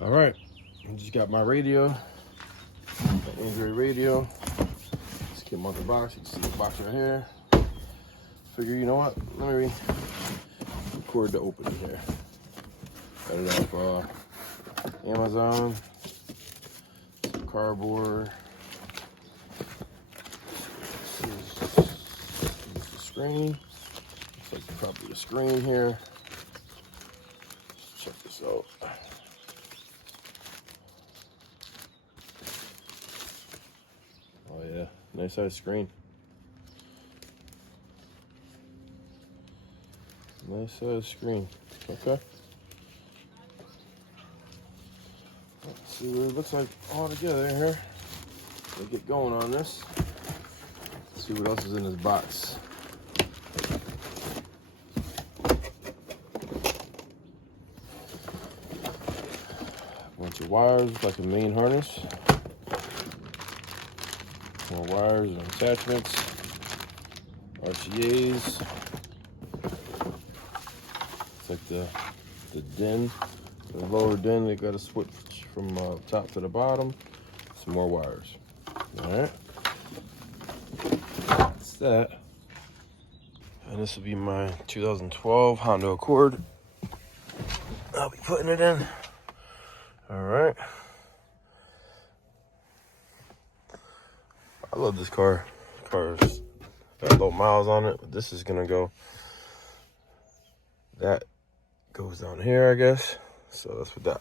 All right, I just got my radio, my Android radio. Let's get them out the box. You can see the box right here. Figure, you know what? Let me record the opening here. Got it off Amazon. Some cardboard. This is the screen. Looks like probably a screen here. Let's check this out. Oh yeah, nice size screen. Nice size screen. Okay. Let's see what it looks like all together here. We'll get going on this. Let's see what else is in this box. A bunch of wires, like a main harness. More wires and attachments, RCAs. It's like the DIN, the lower DIN. They got to switch from top to the bottom. Some more wires. All right, that's that. And this will be my 2012 Honda Accord. I'll be putting it in. All right. I love this car. This car's got low miles on it. But this is gonna go. That goes down here, I guess. So that's what that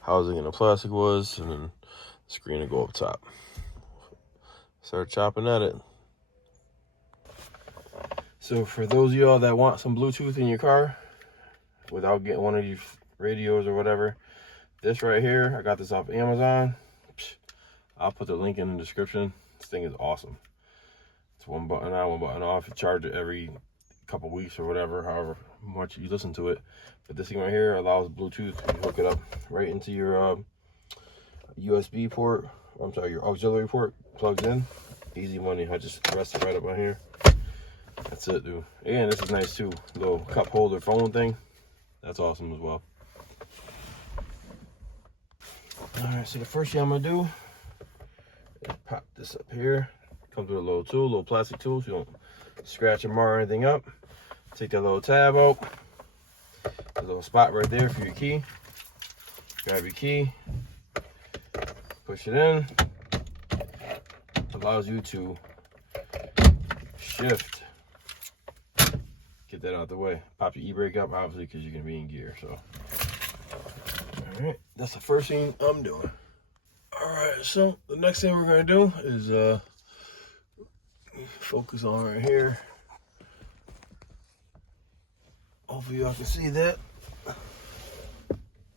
housing and the plastic was, and then the screen will go up top. Start chopping at it. So for those of y'all that want some Bluetooth in your car without getting one of these radios or whatever, this right here, I got this off Amazon. I'll put the link in the description. This thing is awesome. It's one button on, one button off. You charge it every couple weeks or whatever, however much you listen to it. But this thing right here allows Bluetooth. You hook it up right into your USB port. I'm sorry, your auxiliary port. Plugs in. Easy money. I just rest it right up on here. That's it, dude. And this is nice too. Little cup holder phone thing. That's awesome as well. All right, so the first thing I'm gonna do, pop this up here. Comes with a little tool, little plastic tool, so you don't scratch or mar anything up. Take that little tab out. There's a little spot right there for your key. Grab your key, push it in. Allows you to shift. Get that out of the way. Pop your e-brake up, obviously, because you're gonna be in gear. So, all right, that's the first thing I'm doing. All right, so the next thing we're gonna do is focus on right here. Hopefully y'all can see that.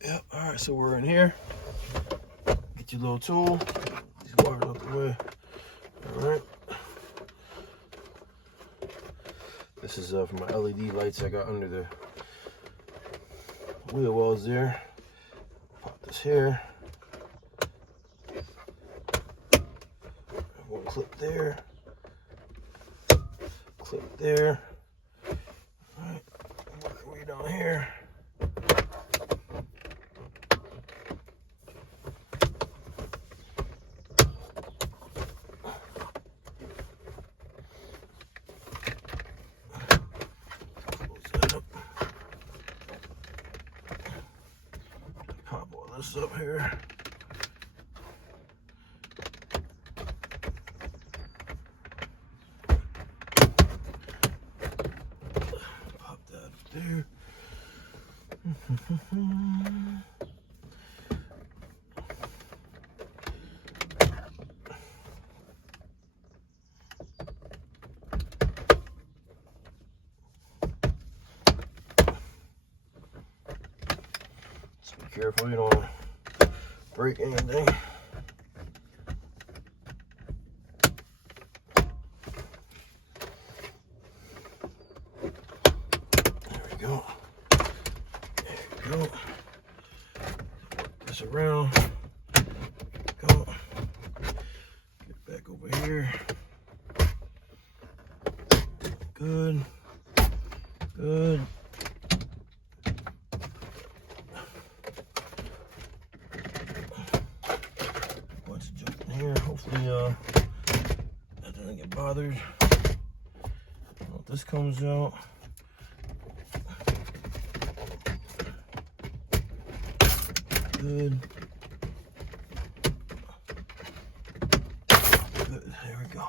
Yep, all right, so we're in here. Get your little tool. These wires out the way. All right. This is for my LED lights I got under the wheel wells there. Pop this here. One clip there. Clip there. All right, working way down here. Pop all this up here. There. Just be careful, you don't want to break anything. Go. There we go. Work this around. Go. Get back over here. Good. Good. Hopefully, that doesn't get bothered. Well, this comes out. Good. Good. There we go.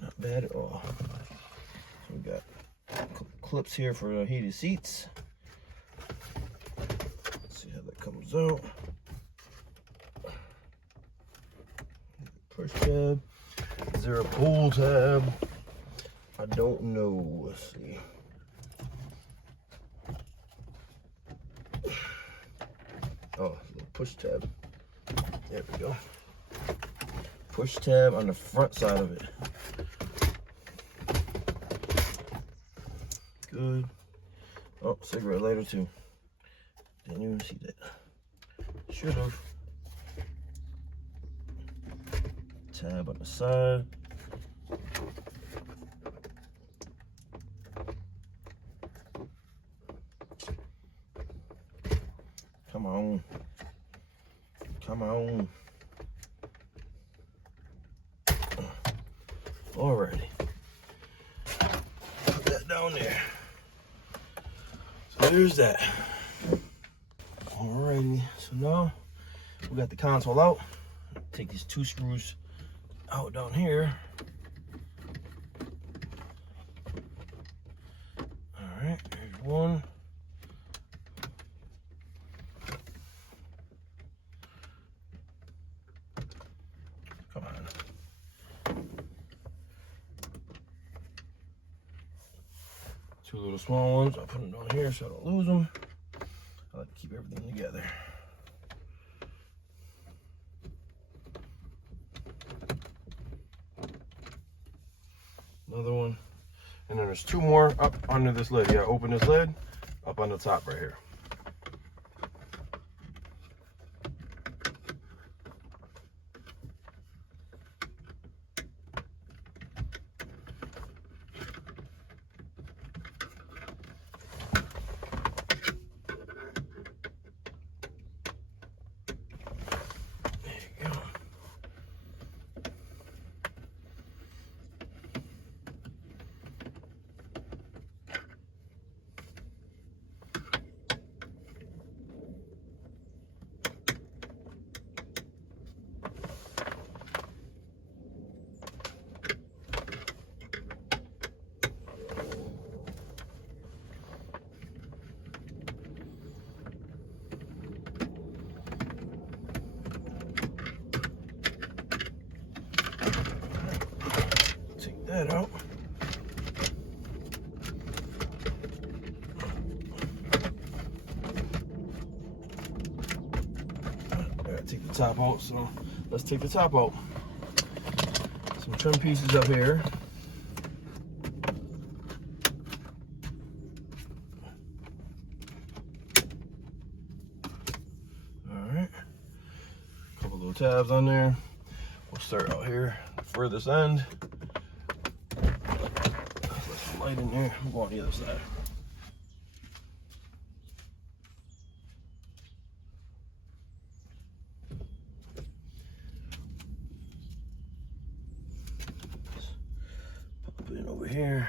Not bad at all. So we got clips here for the heated seats. Let's see how that comes out. Push tab. Is there a pull tab? I don't know. Let's see. Oh, little push tab. There we go. Push tab on the front side of it. Good. Oh, cigarette lighter too. Didn't even see that. Should have. Tab on the side. Come on. Come on. Alrighty. Put that down there. So there's that. Alrighty. So now we got the console out. Take these 2 screws out down here. Alright, there's one. Come on. 2 little small ones. I'll put them down here so I don't lose them. I like to keep everything together. Another one. And then there's 2 more up under this lid. You gotta open this lid up on the top right here. That out. I gotta take the top out, so let's take the top out. Some trim pieces up here. Alright. A couple little tabs on there. We'll start out here, the furthest end. Light in there. We'll go on the other side. Pop it in over here.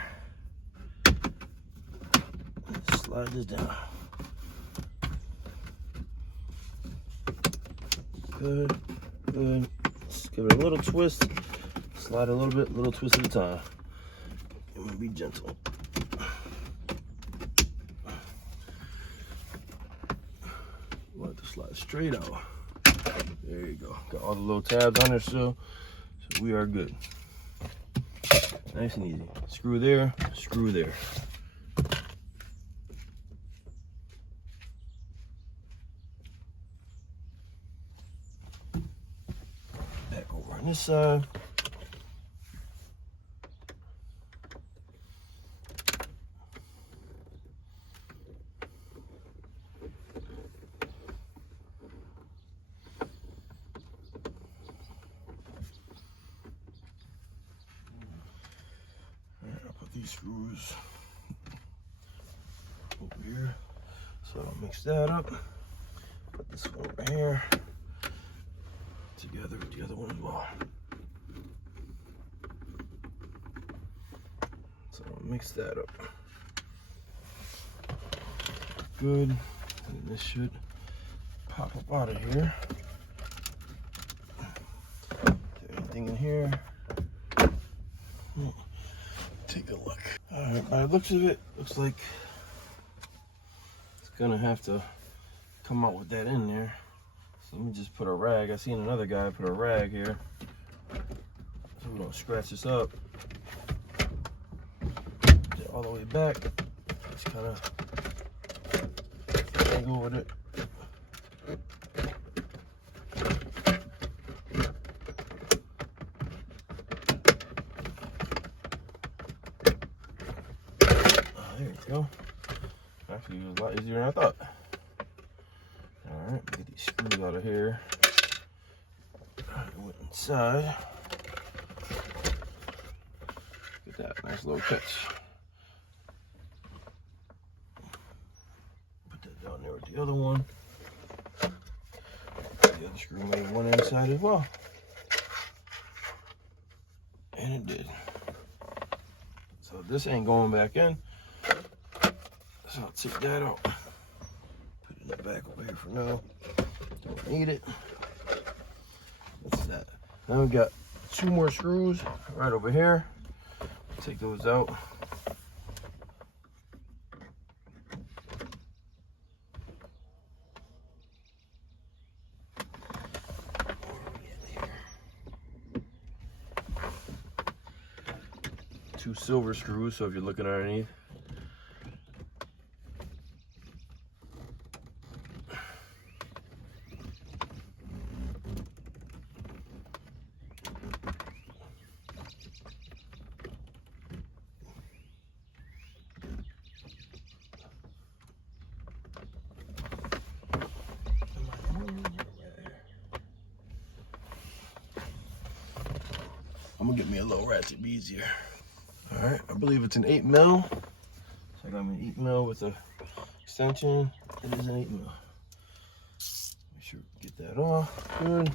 Slide this down. Good, good. Let's give it a little twist. Slide a little twist at a time. I'm gonna be gentle. Let this slide straight out. There you go. Got all the little tabs on there still, so we are good. Nice and easy. Screw there, screw there. Back over on this side. These screws over here, so I'll mix that up. Put this one right here together with the other one as well. So I'll mix that up. Good. And this should pop up out of here. Is there anything in here? Take a look. Alright, by the looks of it, looks like it's gonna have to come out with that in there. So let me just put a rag. I seen another guy put a rag here so we don't scratch this up. Get it all the way back. Just kind of angle with it. There you go. Actually, it was a lot easier than I thought. Alright, get these screws out of here. Went inside. Get that nice little catch. Put that down there with the other one. The other screw made one inside as well. And it did. So this ain't going back in. So I'll take that out. Put it in the back over here for now. Don't need it. That's that. Now we've got 2 more screws right over here. Take those out. Two silver screws, so if you're looking underneath. I'm gonna get me a little ratchet, be easier. All right, I believe it's an 8 mil. So I got an 8 mil with the extension. It is an 8 mil. Make sure we get that off. Good.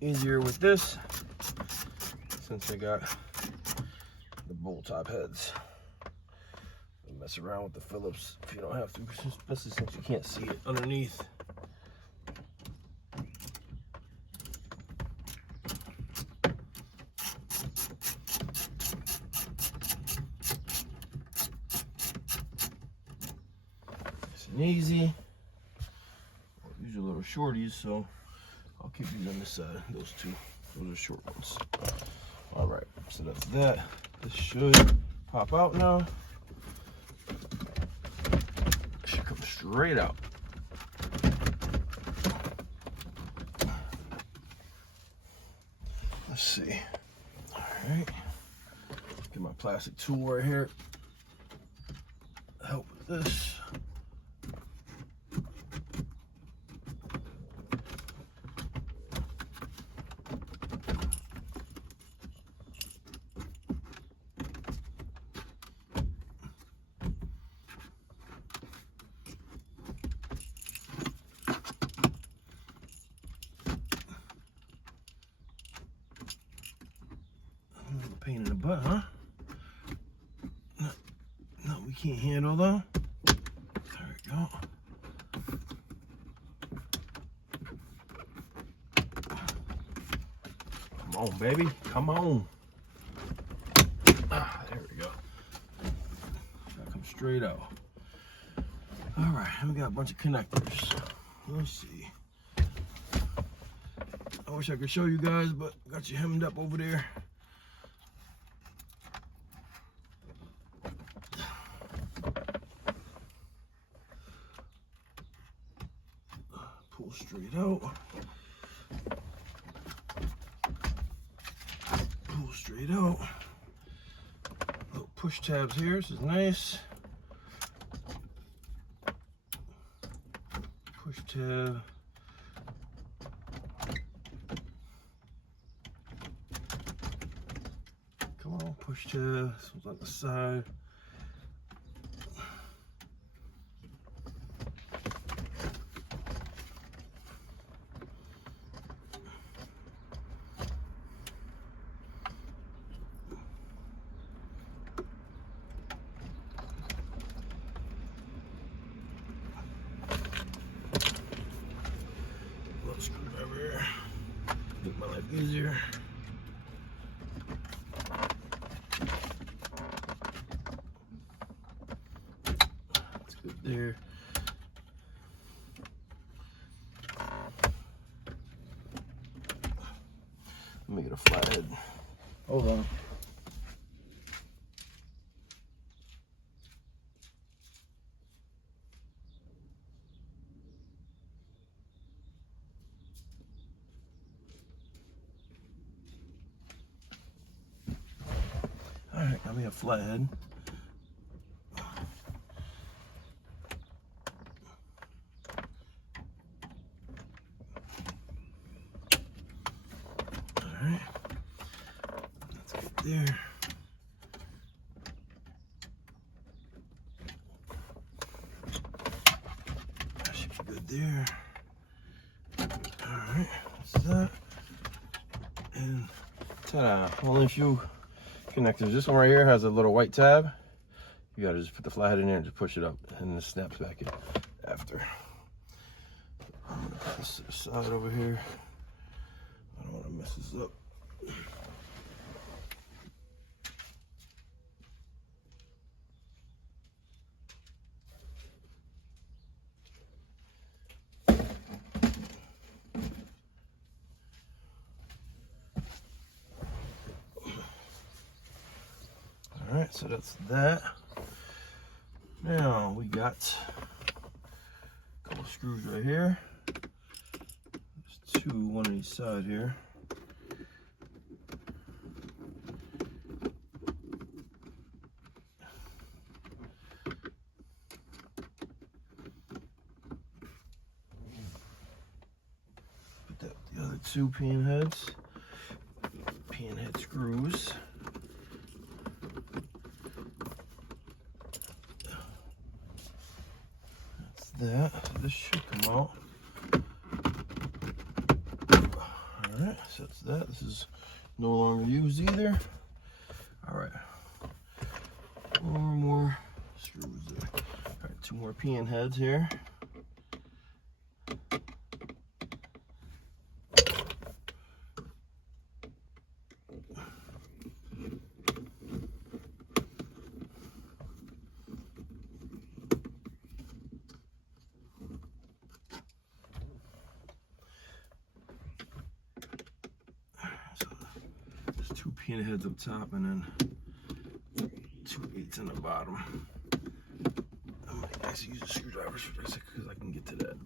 Easier with this, since I got the bolt top heads. Don't mess around with the Phillips if you don't have to, especially since you can't see it underneath. Nice and easy. These are little shorties, so I'll keep these on this side. Those two, those are short ones. All right, so that's that. This should pop out now. It should come straight out. Let's see. All right, get my plastic tool right here. Help with this. Pain in the butt, huh? No, we can't handle though. There we go. Come on, baby. Come on. Ah, there we go. Gotta come straight out. All right, we got a bunch of connectors. Let's see. I wish I could show you guys, but got you hemmed up over there. Pull straight out. Pull straight out. Little push tabs here. This is nice. Push tab. Come little push tab. This one's on the side. Little screwdriver here. Make my life easier. That's good there. Let me get a flathead. Hold on. All right, got me a flathead. All right, that's good there. That should be good there. All right, that's that. And ta-da! Only a few connectors. This one right here has a little white tab. You gotta just put the flathead in there and just push it up, and it snaps back in after. I'm gonna put this to the side over here. I don't want to mess this up. All right, so that's that. Now we got a couple screws right here. There's two, one on each side here. Put that the other two pin head screws. That. So this should come out. Alright, so that's that. This is no longer used either. Alright. Four more screws there. Alright, two more pin heads here. Two pin heads up top and then 2/8 in the bottom. I might actually use a screwdriver because I can get to that.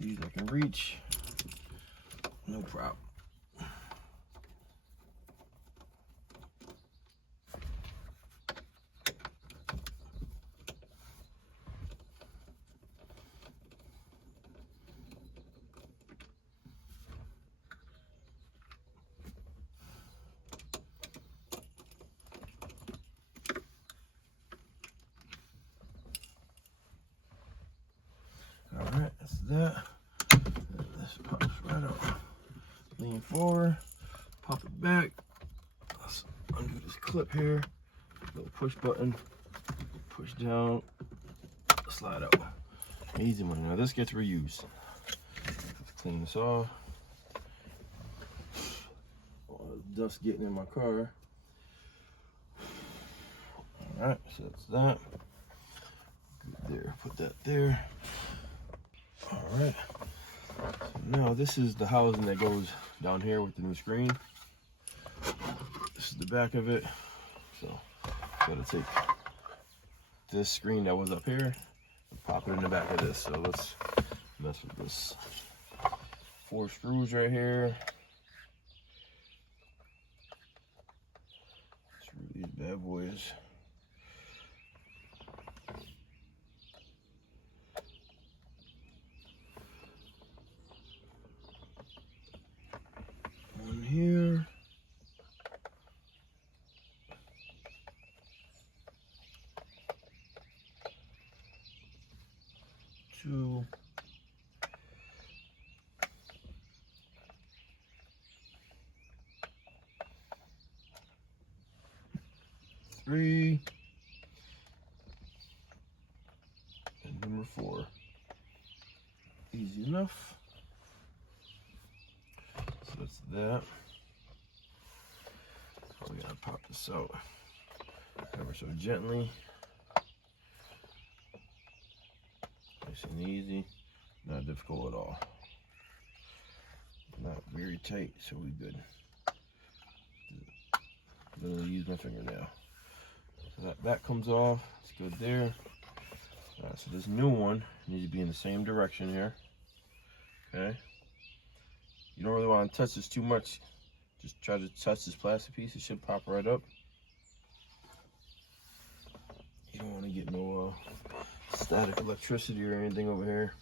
These I can reach, no problem. Alright, that's that. This pops right up. Lean forward, pop it back. Let's undo this clip here. Little push button, push down, slide out. Easy money. Now this gets reused. Let's clean this off. All the dust getting in my car. Alright, so that's that. Good there, put that there. Alright, so now this is the housing that goes down here with the new screen. This is the back of it. So, gotta take this screen that was up here and pop it in the back of this. So let's mess with this. 4 screws right here. Screw these bad boys. 3. And number 4. Easy enough. So that's that. We gotta pop this out ever so gently. Nice and easy. Not difficult at all. Not very tight, so we good. Literally use my fingernail. So that comes off. It's good there. Alright, so this new one needs to be in the same direction here. Okay. You don't really want to touch this too much. Just try to touch this plastic piece. It should pop right up. You don't want to get no static electricity or anything over here.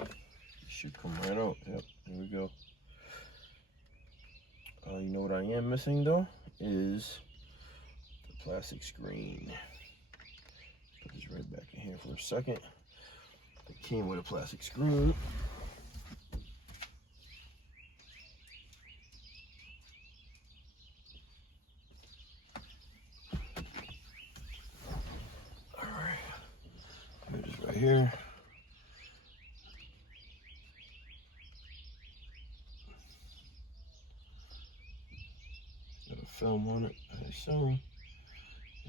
It should come right out. Yep, there we go. You know what I am missing though is the plastic screen. Put this right back in here for a second. It came with a plastic screen. Alright, put this right here. Got a film on it, I assume.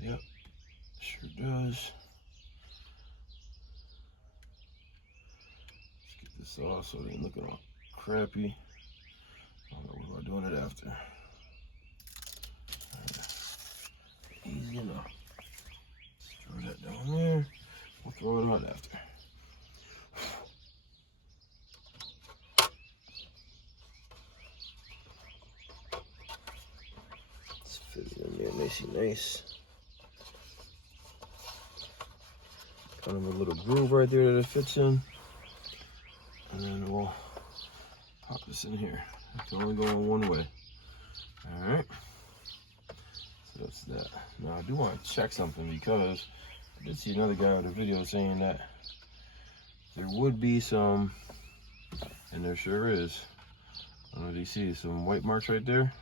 Yep, sure does. Let's get this off so it ain't looking all crappy. I don't know what we're doing it after. Easy enough. Just throw that down there. We'll throw it on after. Let's fit it in there nice and nice. Kind of a little groove right there that it fits in. And then we'll pop this in here. It's only going one way. Alright. So that's that. Now I do want to check something because I did see another guy with a video saying that there would be some, and there sure is. I don't know if you see some white marks right there.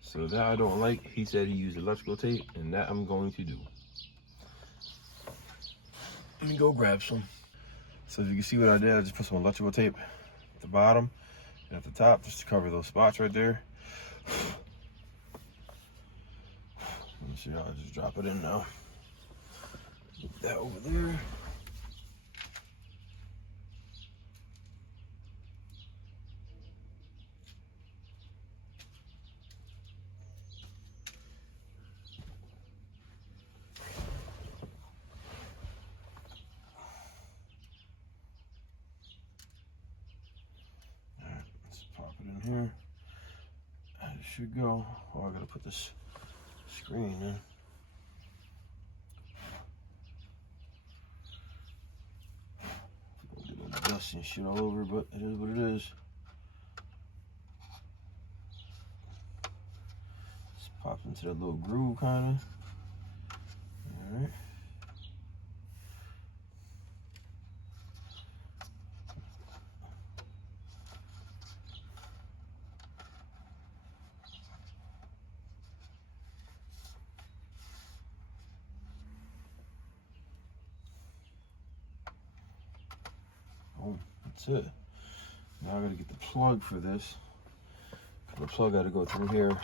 So that I don't like. He said he used electrical tape, and that I'm going to do. Let me go grab some. So as you can see what I did, I just put some electrical tape at the bottom and at the top just to cover those spots right there. Let me see how I just drop it in now. Put that over there. Here, and it should go. Oh, I gotta put this screen in. Get a little dust and shit all over, but it is what it is. Just pops into that little groove, kind of. All right. Oh, that's it. Now I gotta get the plug for this. The plug gotta go through here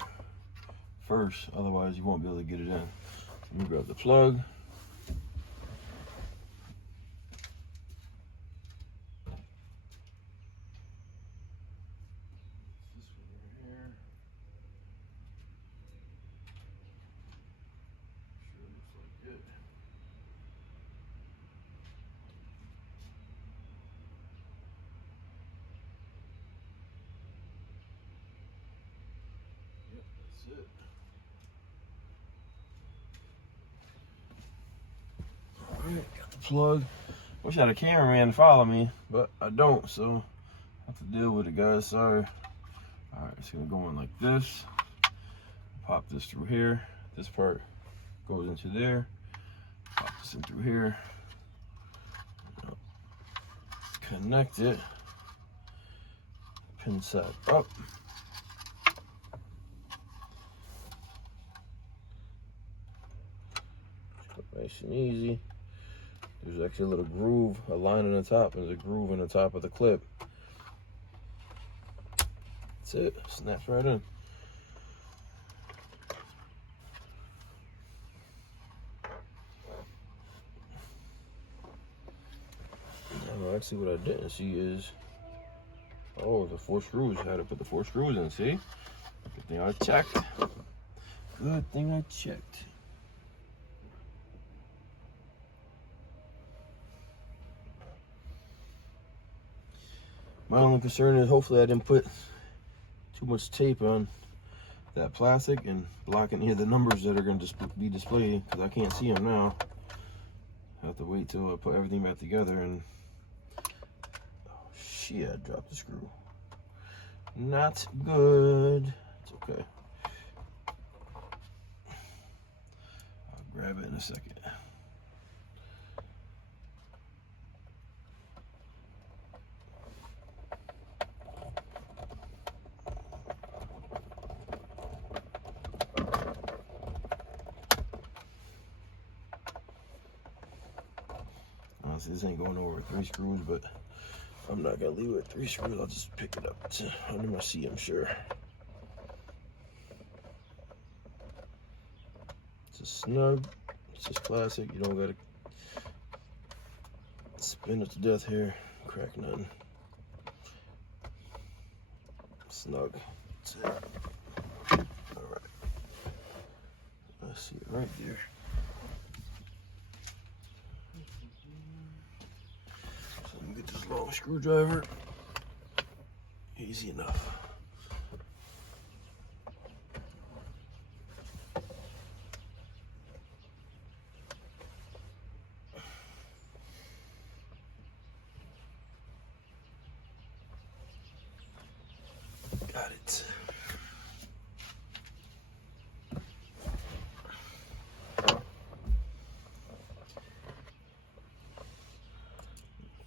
first, otherwise you won't be able to get it in. Let me grab the plug. It. Alright, got the plug. Wish I had a cameraman to follow me, but I don't, so I have to deal with it, guys. Sorry. Alright, it's gonna go in like this. Pop this through here. This part goes into there. Pop this in through here. Connect it. Pin set up. nice and easy. There's actually a little groove, a line in the top, and there's a groove in the top of the clip. That's it, snaps right in. Now, actually what I didn't see is, oh, the 4 screws. I had to put the 4 screws in, see? Good thing I checked. Good thing I checked. My only concern is hopefully I didn't put too much tape on that plastic and blocking any of the numbers that are going to be displayed, because I can't see them now. I have to wait till I put everything back together. And oh shit, I dropped the screw. Not good. It's okay. I'll grab it in a second. Honestly, this ain't going over with 3 screws, but I'm not gonna leave it with 3 screws. I'll just pick it up under my seat, I'm sure. It's a snug, it's just plastic. You don't gotta spin it to death here, crack nothing. Snug. That's it. Alright. I see it right there. So let me get this long screwdriver. Easy enough. Got it.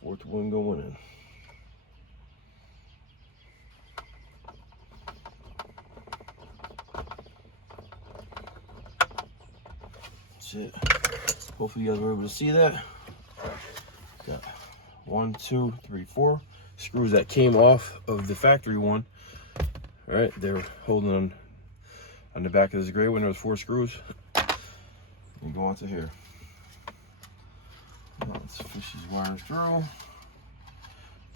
Fourth one going in. That's it. Hopefully you guys were able to see that. Got 1, 2, 3, 4 screws that came off of the factory one. All right, they're holding on the back of this gray one. There's 4 screws. And go onto here. Let's fish these wires through.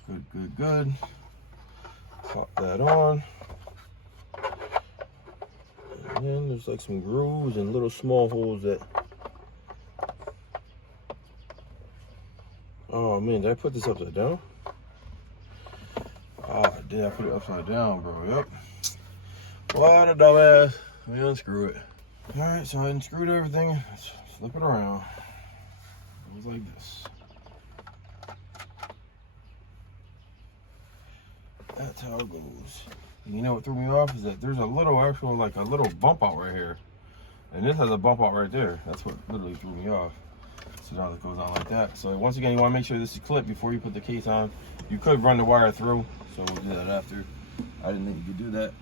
Good, good, good. Pop that on. And then there's like some grooves and little small holes that. Oh man, did I put this upside down? Oh, I did. I put it upside down, bro. Yep. What a dumbass. Let me unscrew it. All right, so I unscrewed everything. Let's flip it around. It goes like this. That's how it goes. And you know what threw me off is that there's a little actual, like a little bump out right here. And this has a bump out right there. That's what literally threw me off. So now it goes on like that. So once again, you want to make sure this is clipped before you put the case on. You could run the wire through, so we'll do that after. I didn't think you could do that.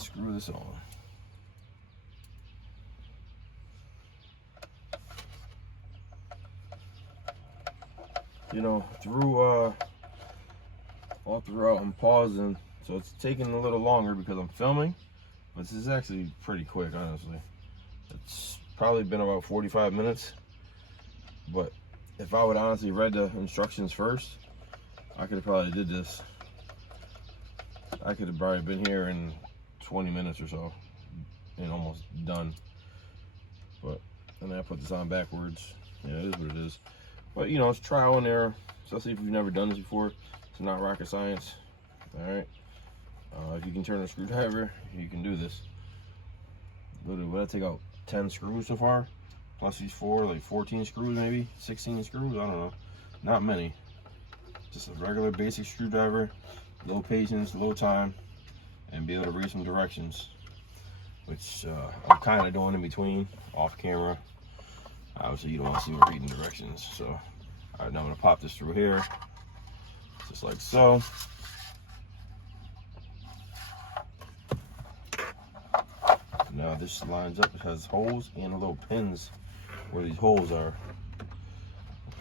Screw this on. You know, all throughout I'm pausing, so it's taking a little longer because I'm filming, but this is actually pretty quick, honestly. It's probably been about 45 minutes, but if I would honestly read the instructions first, I could have probably did this. I could have probably been here in 20 minutes or so and almost done. But and then I put this on backwards. Yeah, it is what it is. But you know, it's trial and error, especially if you've never done this before. It's not rocket science. All right. If you can turn a screwdriver, you can do this. Literally, what did I take out? 10 screws so far, plus these 4, like 14 screws, maybe 16 screws. I don't know. Not many. Just a regular basic screwdriver. Low patience, low time, and be able to read some directions, which I'm kind of doing in between, off camera. Obviously, you don't want to see me reading directions. So, all right, now I'm gonna pop this through here, just like so. this lines up. It has holes and little pins where these holes are.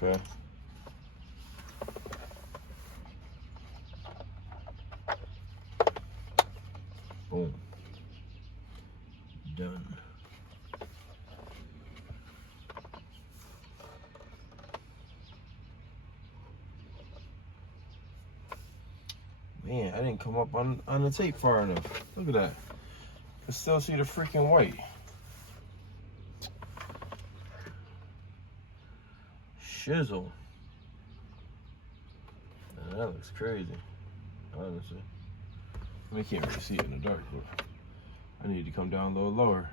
Okay. Boom. Done. Man, I didn't come up on the tape far enough. Look at that. I can still see the freaking white. Shizzle. Man, that looks crazy, honestly. I mean, I can't really see it in the dark, but I need to come down a little lower.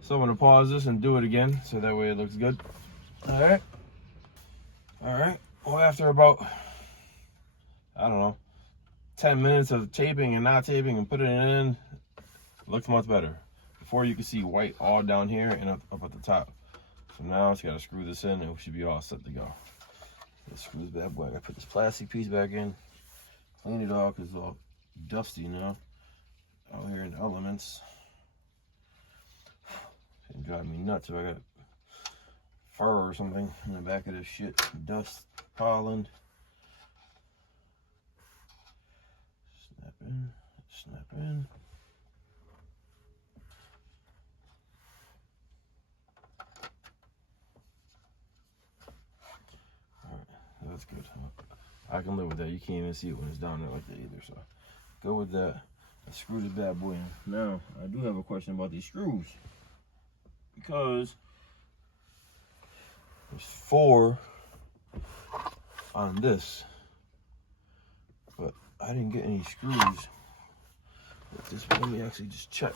So I'm gonna pause this and do it again, so that way it looks good. All right. Well, after about, I don't know, 10 minutes of taping and not taping and putting it in, it looks much better. Before you can see white all down here and up at the top. So now I just gotta screw this in and we should be all set to go. Let's screw this bad boy. I gotta put this plastic piece back in, clean it off because it's all dusty now out here in the elements. It's gonna drive me nuts if I got fur or something in the back of this shit. Dust, pollen. Snap in, snap in. Alright, that's good. I can live with that. You can't even see it when it's down there like that either, so go with that. I screw this bad boy in. Now, I do have a question about these screws. Because there's 4 on this, but I didn't get any screws with this. Let me actually just check.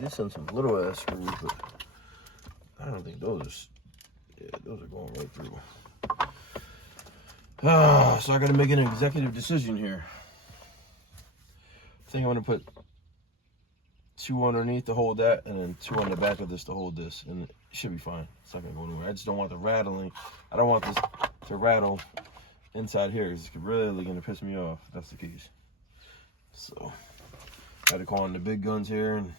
This is some little ass screws, but I don't think those are, yeah, those are going right through. So I gotta make an executive decision here. I think I'm gonna put 2 underneath to hold that, and then 2 on the back of this to hold this, and it should be fine. It's not gonna go anywhere. I just don't want the rattling. I don't want this to rattle inside here, because it's really gonna piss me off if that's the case. So I had to call in the big guns here and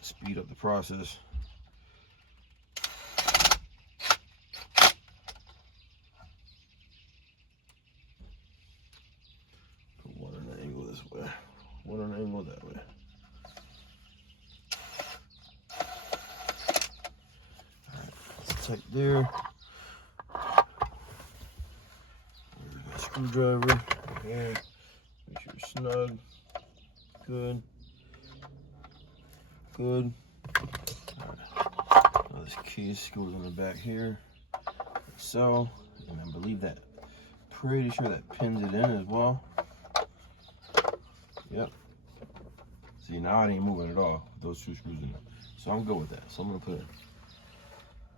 speed up the process. Put one on the angle this way, one on the angle that way. Alright, that's tight there. There's my screwdriver right here. Make sure it's snug. Good. Good. Alright. Now this case goes on the back here, like so, and I believe that, pretty sure that pins it in as well. Yep. See, now it ain't moving at all with those 2 screws in there. So I'm good with that. So I'm gonna put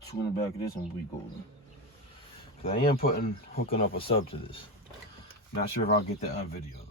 2 in the back of this and we golden. Cause I am hooking up a sub to this. Not sure if I'll get that on video though.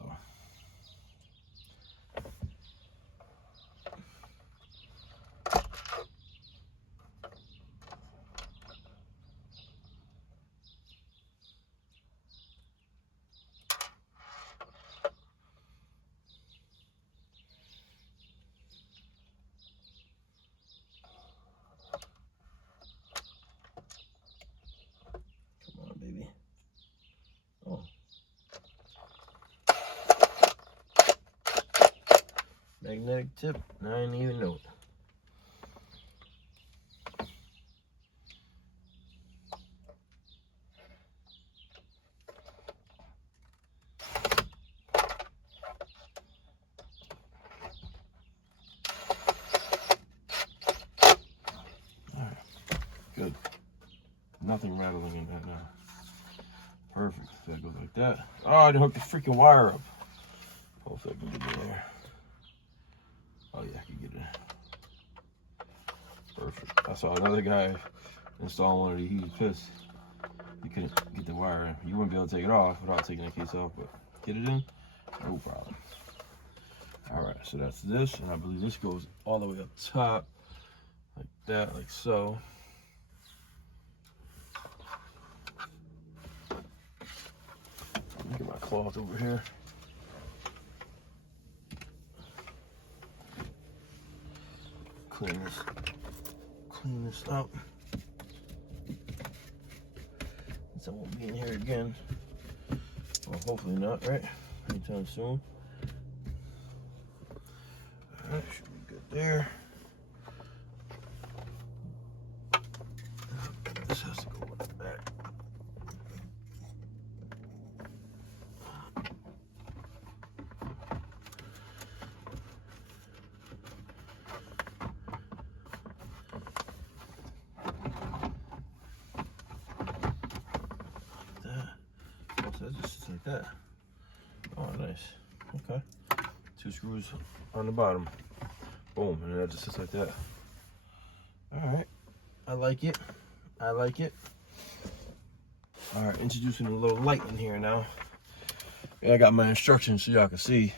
Magnetic tip, I didn't even know it. Alright, good. Nothing rattling in that now. Perfect. So that goes like that. Oh, I didn't hook the freaking wire up. Hopefully I can get it there. Oh yeah, I can get it. Perfect. I saw another guy install one of these, he's pissed. You couldn't get the wire. You wouldn't be able to take it off without taking the case off, but get it in, no problem. All right, so that's this, and I believe this goes all the way up top, like that, like so. Let me get my cloth over here. Clean this up. So I won't be in here again. Well, hopefully not, right? Anytime soon. Alright, should be good there. This has to go in the back. That just like that. Oh, nice. Okay. 2 screws on the bottom. Boom, and that just sits like that. All right. I like it. I like it. All right, introducing a little light in here now. And I got my instructions so y'all can see.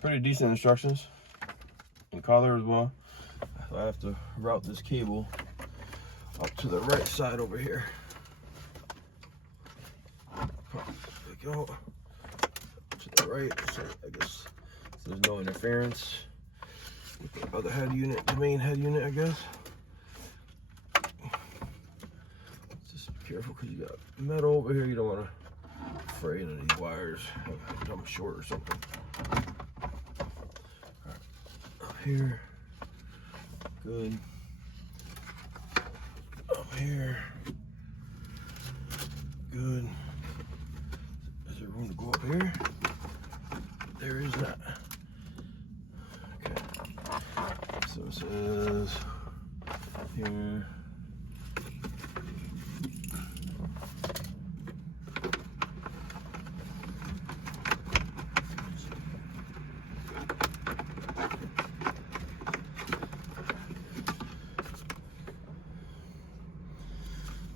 Pretty decent instructions. In color as well. So I have to route this cable up to the right side over here. There we go. To the right, so I guess so there's no interference with the other head unit, the main head unit, I guess. Just be careful because you got metal over here. You don't want to fray into these wires. I'm short or something. All right. Up here, good. Up here, good. Is there room to go up here? There is not. Okay. So it says here.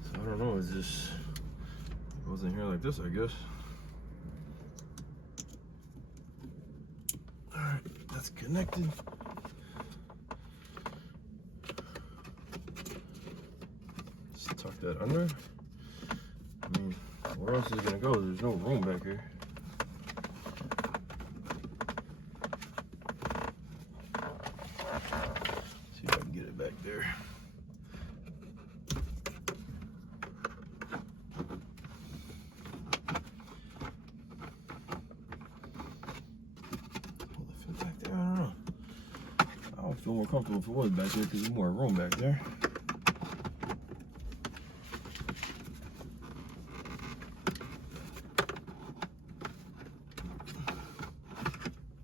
So I don't know, is this, it wasn't here like this, I guess. Alright, that's connected. Just tuck that under. I mean, where else is it gonna go? There's no room back here. See if I can get it back there. I would feel more comfortable if it was back there because there's more room back there.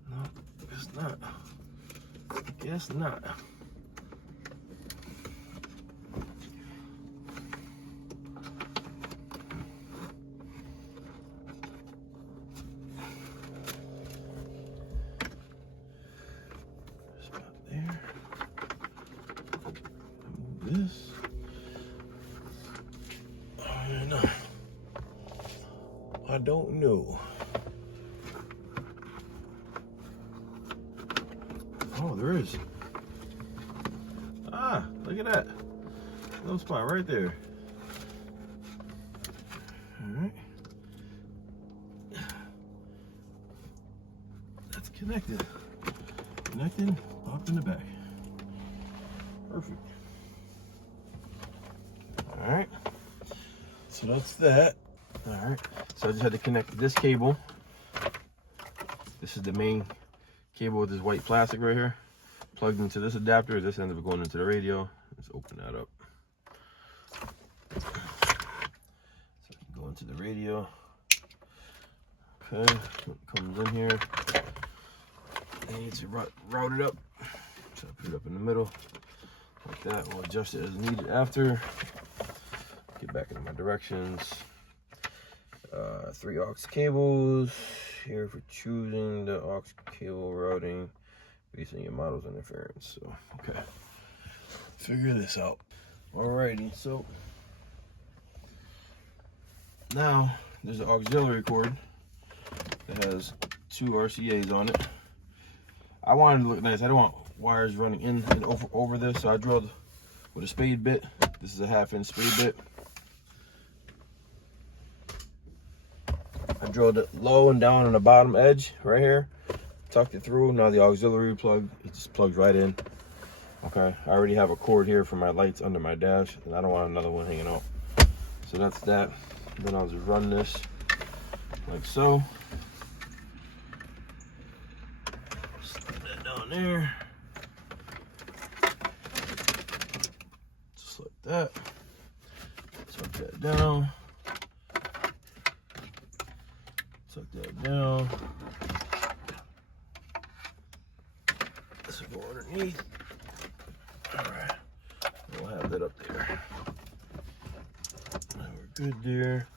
No, guess not. Guess not. This. And I don't know. Oh, there is. Ah, look at that. Little spot right there. All right. That's connected. Connected, locked in the back. Perfect. All right, so that's that. All right, so I just had to connect this cable. This is the main cable with this white plastic right here. Plugged into this adapter. This ends up going into the radio. Let's open that up. So I can go into the radio. Okay, it comes in here. I need to route it up. So I put it up in the middle like that. We'll adjust it as needed after. Get back into my directions. 3 aux cables here for choosing the aux cable routing based on your model's interference. So, okay, figure this out. Alrighty, so now there's an auxiliary cord that has 2 RCAs on it. I wanted it to look nice. I don't want wires running in and over this, so I drilled with a spade bit. This is a 1/2-inch spade bit. I drilled it low and down on the bottom edge right here, tucked it through. Now the auxiliary plug, it just plugs right in. Okay, I already have a cord here for my lights under my dash, and I don't want another one hanging out. So that's that. Then I'll just run this like so. Slip that down there. Just like that. Tuck that down. Tuck that down. This will go underneath. Alright. We'll have that up there. Now we're good there.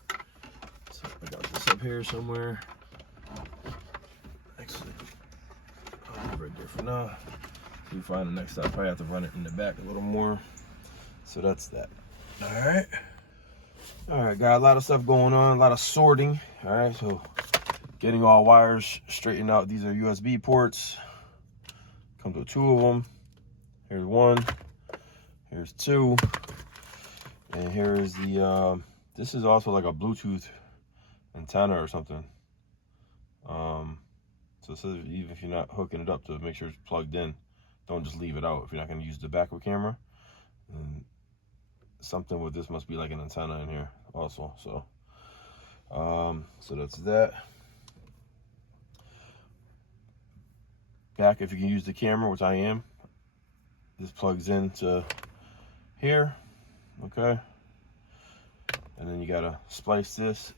So I got this up here somewhere. Actually, I'll leave it right there for now. We find the next time, I probably have to run it in the back a little more. So that's that. Alright, got a lot of stuff going on, a lot of sorting. Alright, so getting all wires straightened out. These are USB ports. Comes with 2 of them. Here's 1. Here's 2. And here's the, this is also like a Bluetooth antenna or something. So it says even if you're not hooking it up, to make sure it's plugged in, don't just leave it out if you're not going to use the backup camera. And something with this must be like an antenna in here also. So, so that's that. Back, if you can use the camera, which I am, this plugs into here, okay? And then you gotta splice this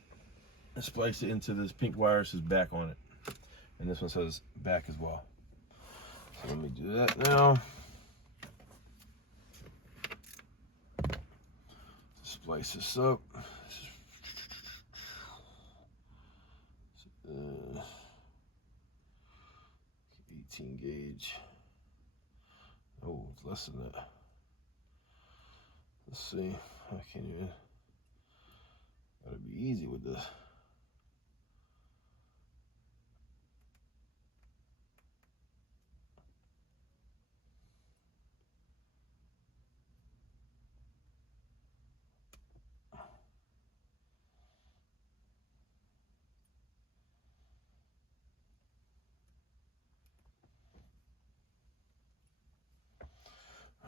and splice it into this pink wire that says back on it. And this one says back as well. So let me do that now. Splice this up. 18 gauge. Oh, it's less than that. Let's see. I can't even. Gotta be easy with this.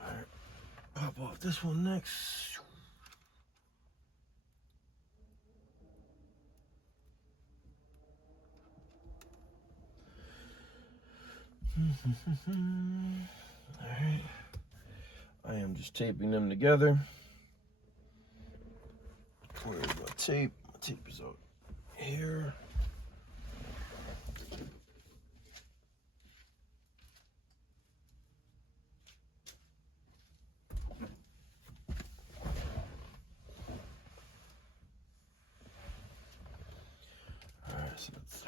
Alright, pop off this one next. Alright, I am just taping them together. Where's my tape? My tape is out here. Alright, so that's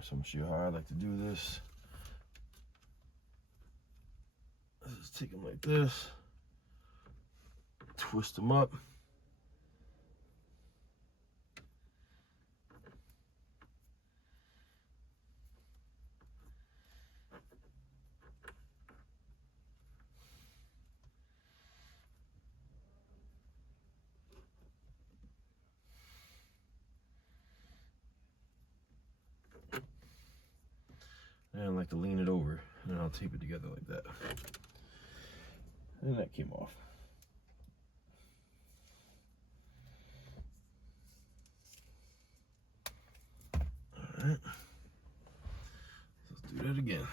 so I'm gonna show you how I like to do this. I just take them like this, twist them up. And I like to lean it over, and then I'll tape it together like that. And that came off. All right, let's do that again.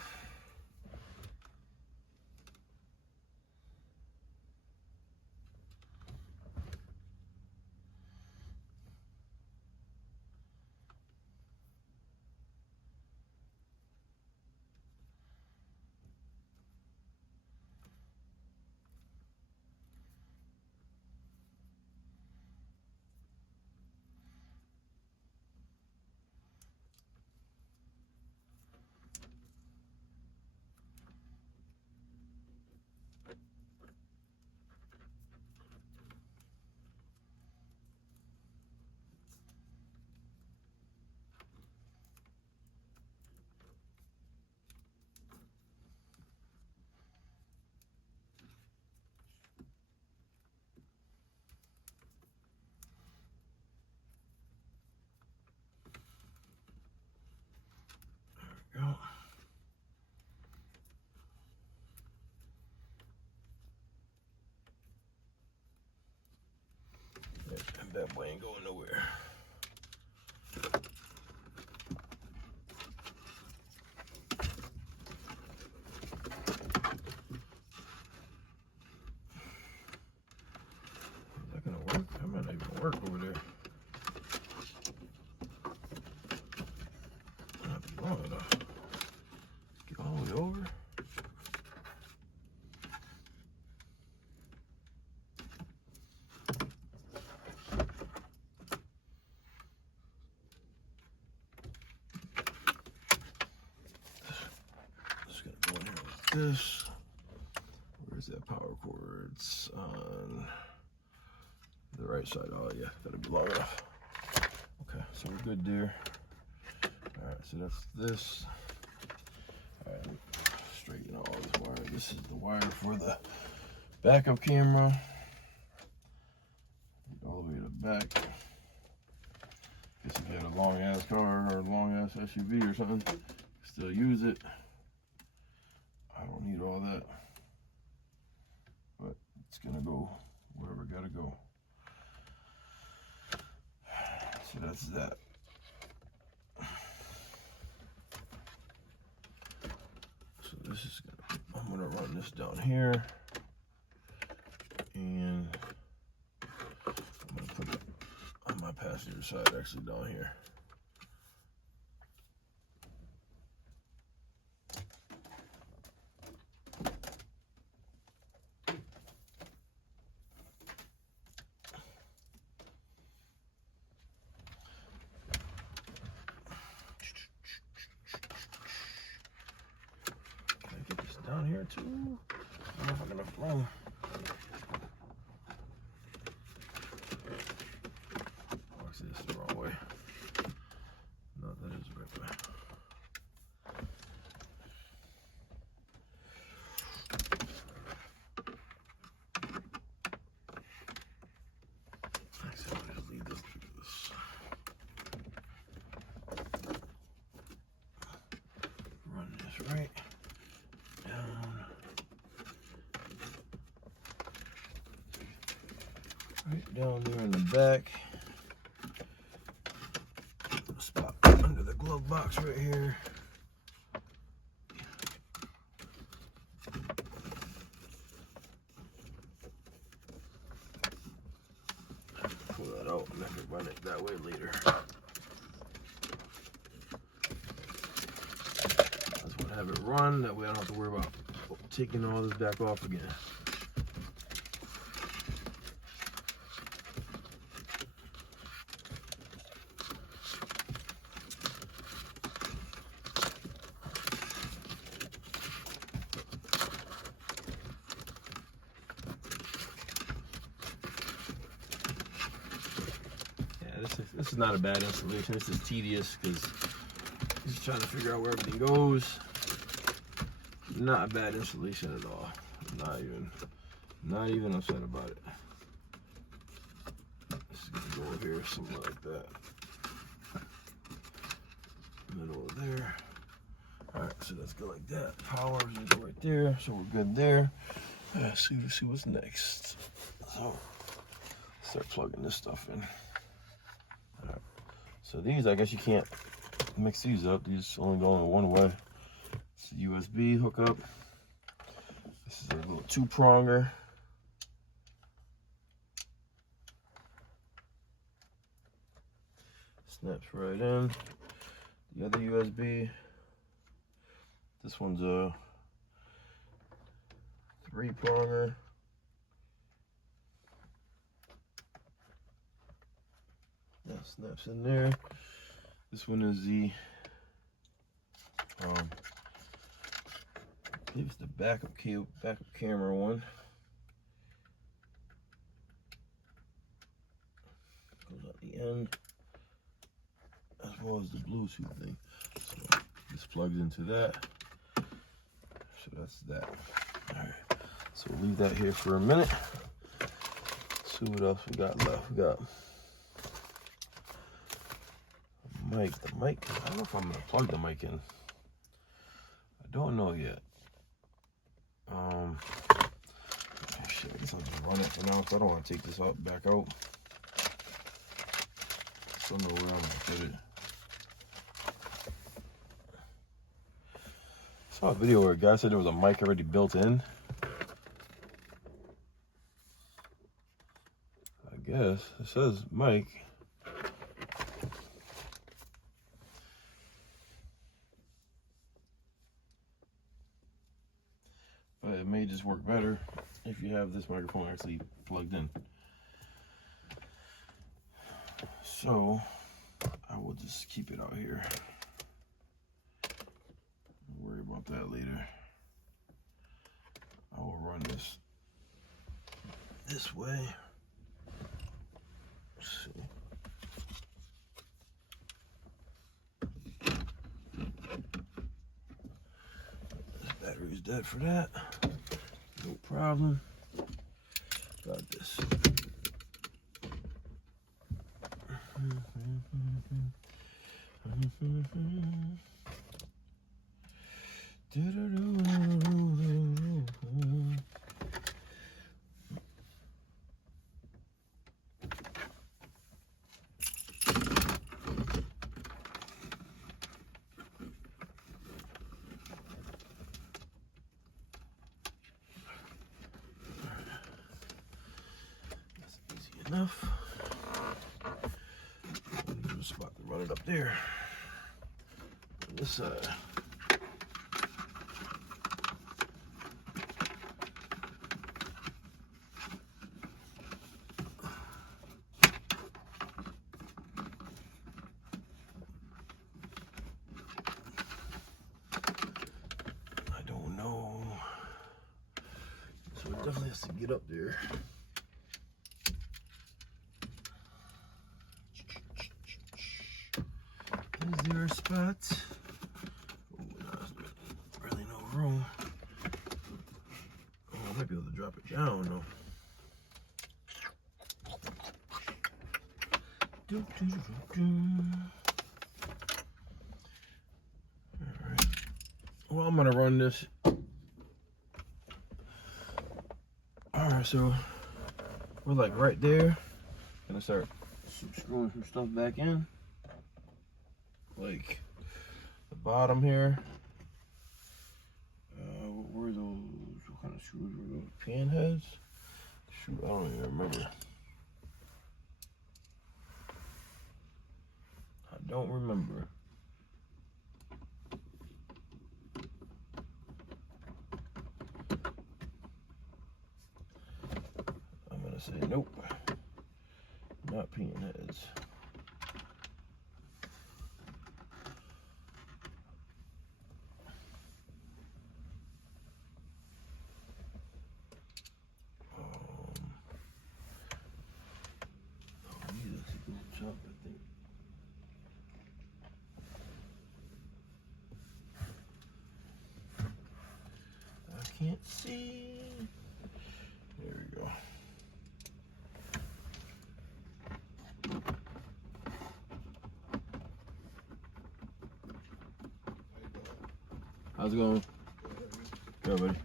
That boy ain't going nowhere. Is that gonna work? That might not even work over there. Not long enough. Get all the way over. This, where's that power cord? It's on the right side. Oh yeah, that'll be long enough. Okay, so we're good there. All right, so that's this. All right, straighten all this wire. This is the wire for the backup camera. All the way to the back. Guess if you had a long ass car or a long ass SUV or something, still use it. I don't need all that, but it's gonna go wherever it gotta go. So that's that. So this is gonna, I'm gonna run this down here, and I'm gonna put it on my passenger side, actually down here. Down here too. I don't know if I'm gonna flow. Oh, I see this the wrong way. No, that is the right way. Actually, I'll just leave this through this. Run this right. Right down there in the back. A spot under the glove box right here. Pull that out and I can run it that way later. That's what I have it run. That way I don't have to worry about taking all this back off again. This is not a bad installation. This is tedious because just trying to figure out where everything goes. Not a bad installation at all. Not even upset about it. This is gonna go over here, something like that. Middle of there. All right, so let's go like that. Power is gonna go right there, so we're good there. See what's next. So start plugging this stuff in. So these, I guess you can't mix these up. These only go in one way. It's a USB hookup. This is a little 2-pronger. Snaps right in. The other USB. This one's a 3-pronger. That snaps in there. This one is the I believe it's the backup camera one. Goes at the end, as well as the Bluetooth thing. So this plugs into that. So that's that. All right. So we'll leave that here for a minute. See what else we got left. We got mic. The mic, I don't know if I'm gonna plug the mic in. I don't know yet. Oh shit, I guess I'll just run it for now, so I don't want to take this back out. Don't know where I'm gonna put it. I saw a video where a guy said there was a mic already built in. I guess it says mic. But it may just work better if you have this microphone actually plugged in. So I will just keep it out here. Don't worry about that later. I will run this way. Let's see. This battery's dead for that. No problem. Got this. That's easy enough. There's a spot to run it up there. On this side. So it definitely has to get up there. Is there a spot? Oh, no, there's really no room. Oh, I might be able to drop it down though. Alright. Well, I'm gonna run this. Alright, so we're like right there. Gonna start screwing some stuff back in. Like the bottom here. What were those? What kind of screws were those? Pan heads? Shoot, I don't even remember. I don't remember. I'm gonna say nope. Not pan heads. Can't see. There we go. How's it going? Good, buddy.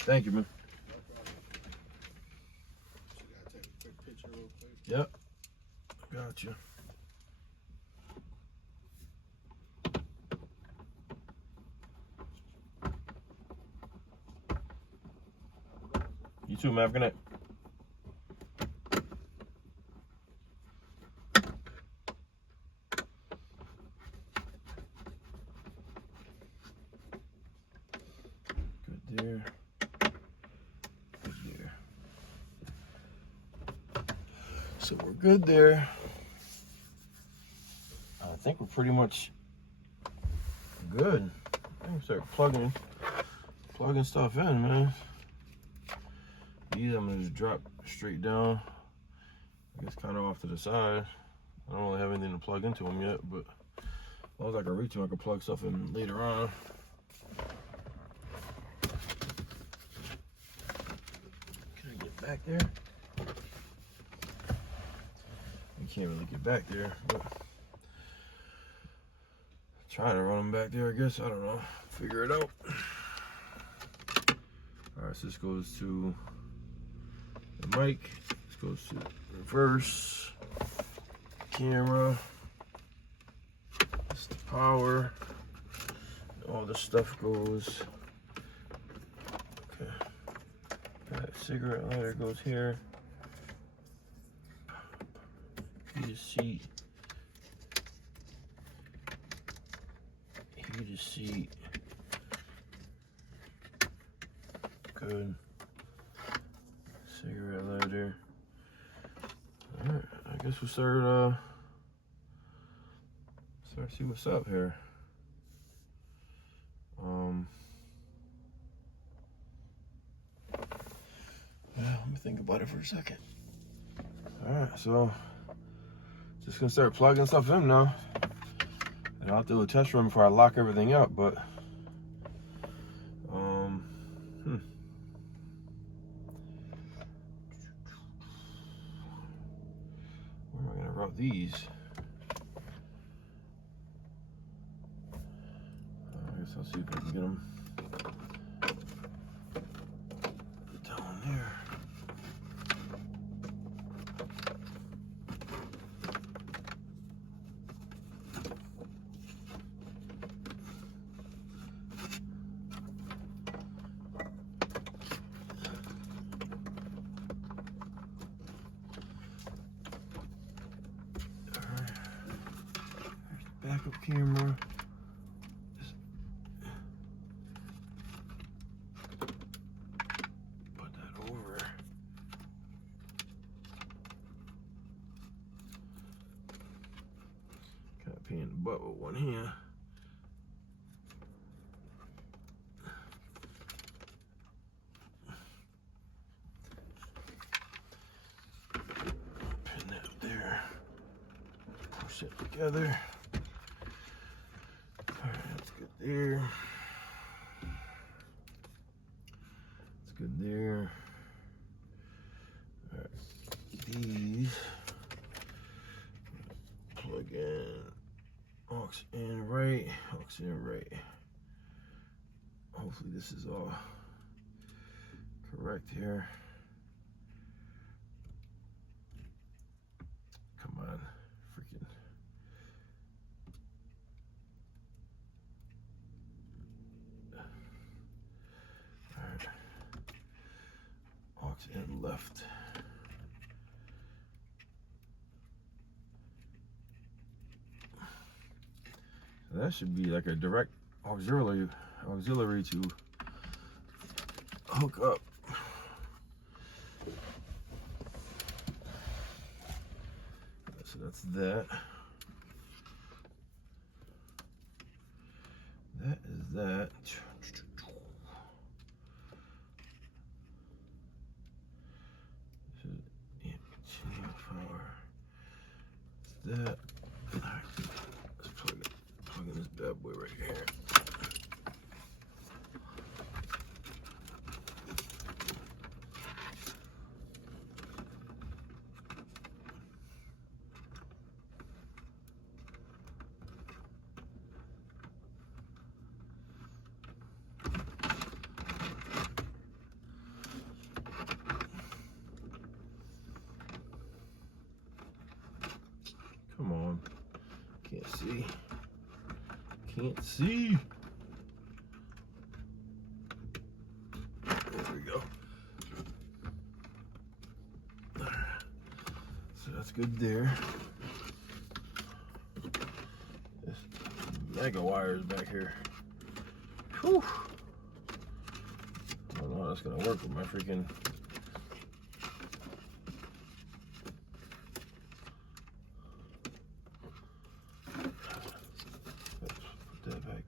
Thank you, man. Yep. Gotcha. You too, man. Good night. Good there. Good there. So we're good there. I think we're pretty much good. I can start plugging stuff in, man. These I'm gonna just drop straight down. I guess kind of off to the side. I don't really have anything to plug into them yet, but as long as I can reach them, I can plug stuff in later on. Can I get back there? You can't really get back there, but try to run them back there, I guess. I don't know. Figure it out. All right, so this goes to the mic. This goes to reverse. Camera. This is the power. All this stuff goes. Okay. That cigarette lighter goes here. Heated seat. Heated seat. Good. Cigarette lighter. Alright, I guess we'll start see what's up here. Well, let me think about it for a second. Alright, so just gonna start plugging stuff in now. And I'll do a test run before I lock everything up, but where am I gonna route these? I guess I'll see if I can get them down there. Backup camera. Put that over. Kind of pain in the butt with one hand. Pin that up there. Push it together. There. It's good there. All right. These plug in, aux in right, aux in right. Hopefully this is all correct here. Come on, freaking. And left. So that should be like a direct auxiliary to hook up. So that's that. That is that. That. Let's plug in this bad boy right here. Come on. Can't see. Can't see. There we go. So that's good there. This mega wires back here. Whew. I don't know how that's gonna work with my freaking.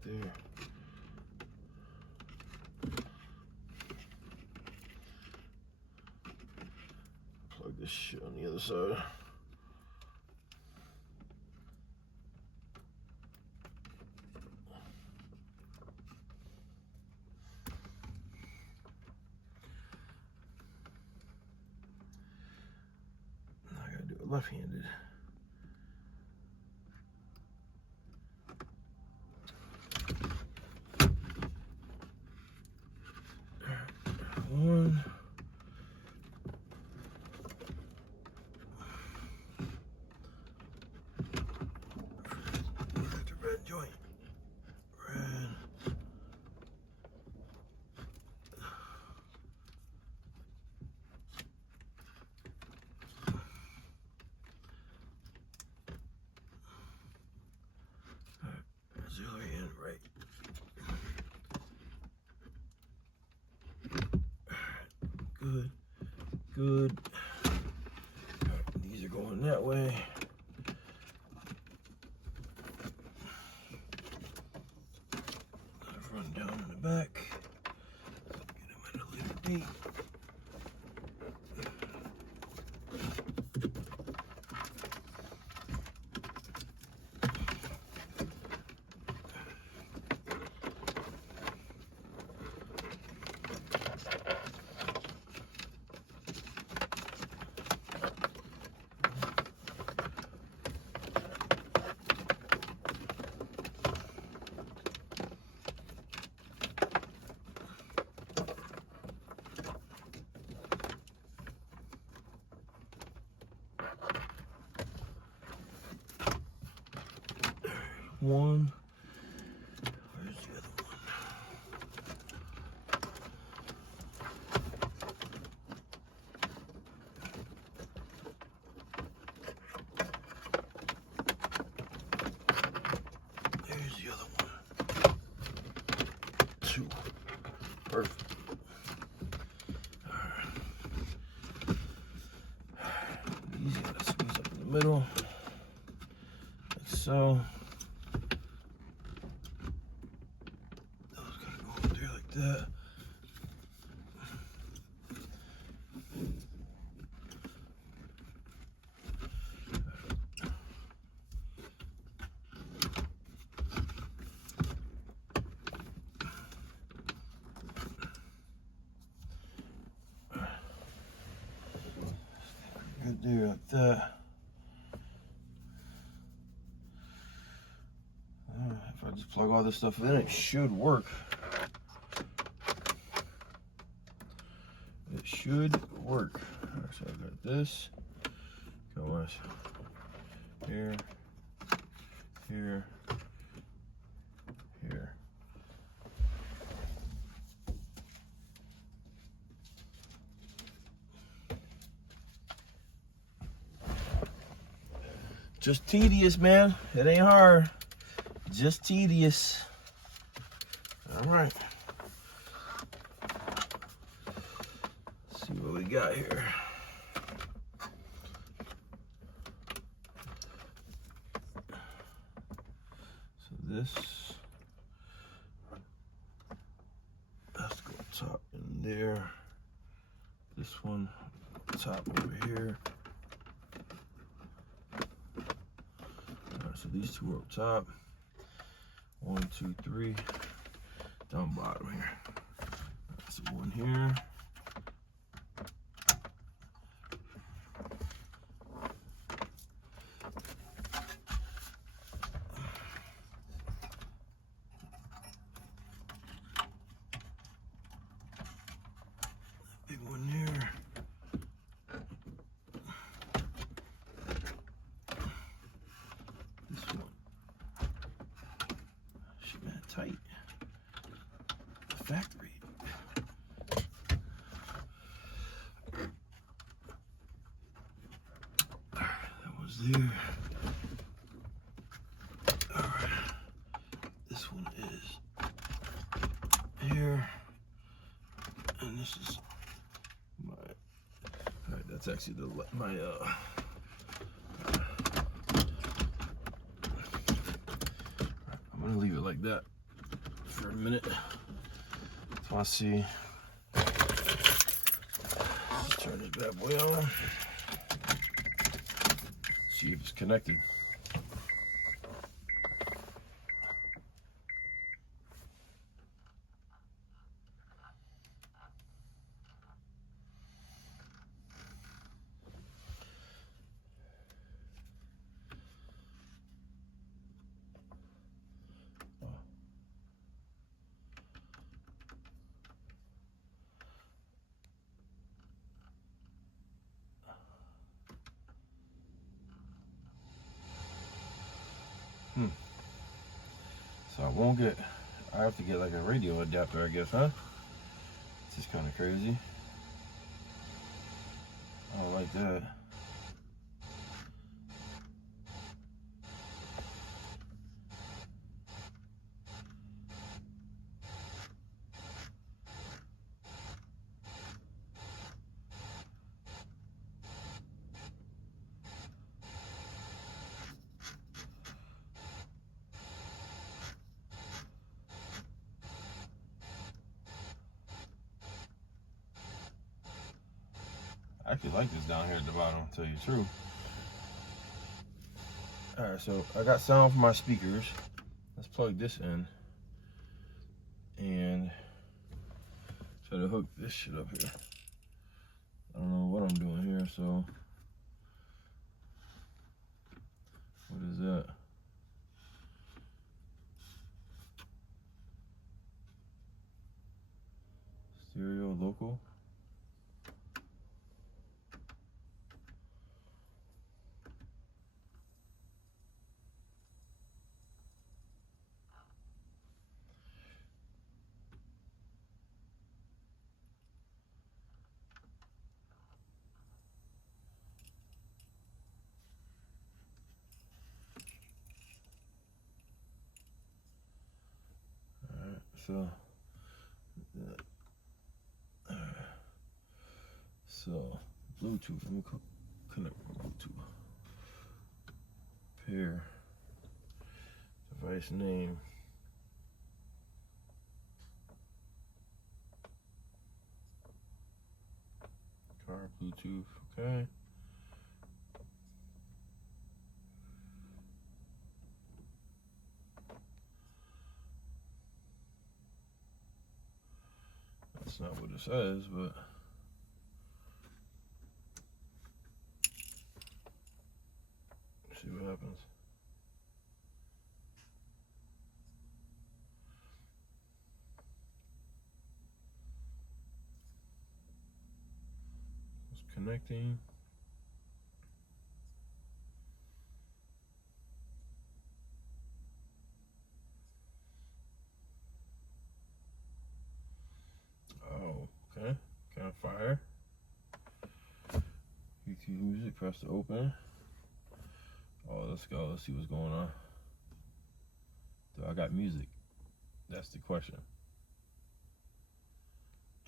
There. Plug this shit on the other side. Now I gotta do it left-handed. One. good, good. These are going that way. Run down in the back. Get them at a later date. One. Where's the other one? There's the other one. Two. Perfect. Alright. These gotta squeeze up in the middle. Like so. That. Good there like that. If I just plug all this stuff in, it should work. It should work. Right, so I've got this going here, here, here. Just tedious, man. It ain't hard. Just tedious. All right. See what we got here. So this has to go top in there. This one top over here. All right, so these two are up top. 1, 2, 3. Down bottom here. So one here. Big one there. This one. Shit, man, tight. The factory. That was there. Alright. This one is here. And this is my, alright, that's actually the my I'm gonna leave it like that for a minute. So I see. Just turn this bad boy on. See if it's connected. So I won't get, I have to get like a radio adapter, I guess, huh? This is kind of crazy. I don't like that. actually like this down here at the bottom, to tell you the truth. Alright, so I got sound from my speakers. Let's plug this in and try to hook this shit up here. I don't know what I'm doing here, so what is that? Stereo local. Alright, so Bluetooth. Let me connect my Bluetooth. Pair. Device name. Car Bluetooth. Okay. That's not what it says, but see what happens. It's connecting. Oh, okay. Campfire. YouTube music, press to open. Oh, let's go. Let's see what's going on. Do I got music? That's the question.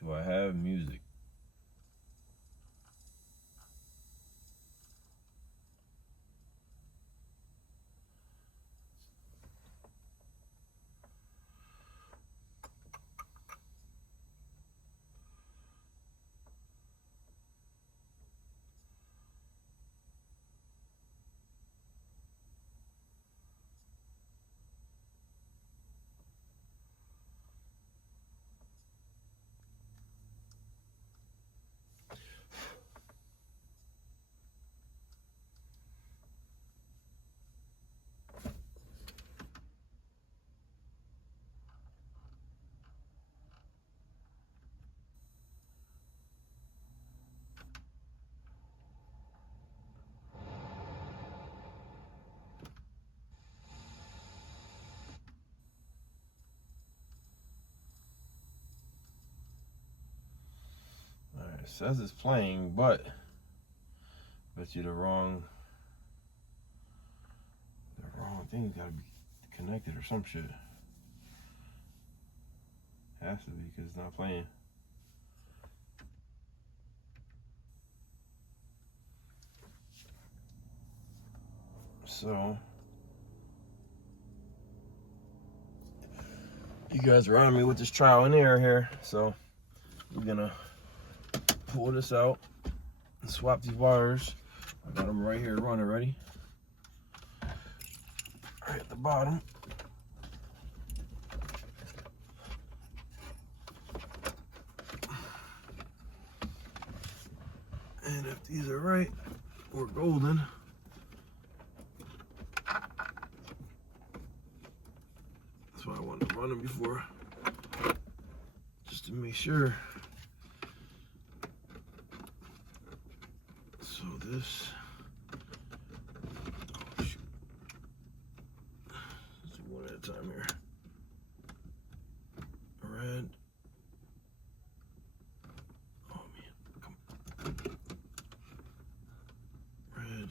Do I have music? Alright, it says it's playing, but bet you the wrong thing gotta be connected or some shit. Has to be because it's not playing. So you guys are on me with this trial and error here, so we're gonna pull this out and swap these wires. I got them right here running, ready? Right at the bottom. And if these are right, we're golden. That's why I wanted to run them before, just to make sure. So this, oh shoot, let's do one at a time here. Red. Oh man, come on. Red,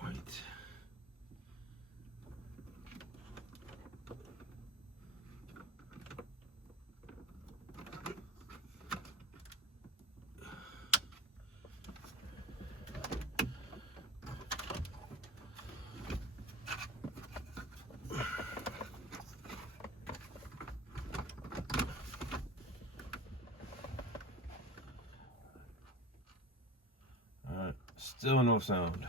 white. Still no sound.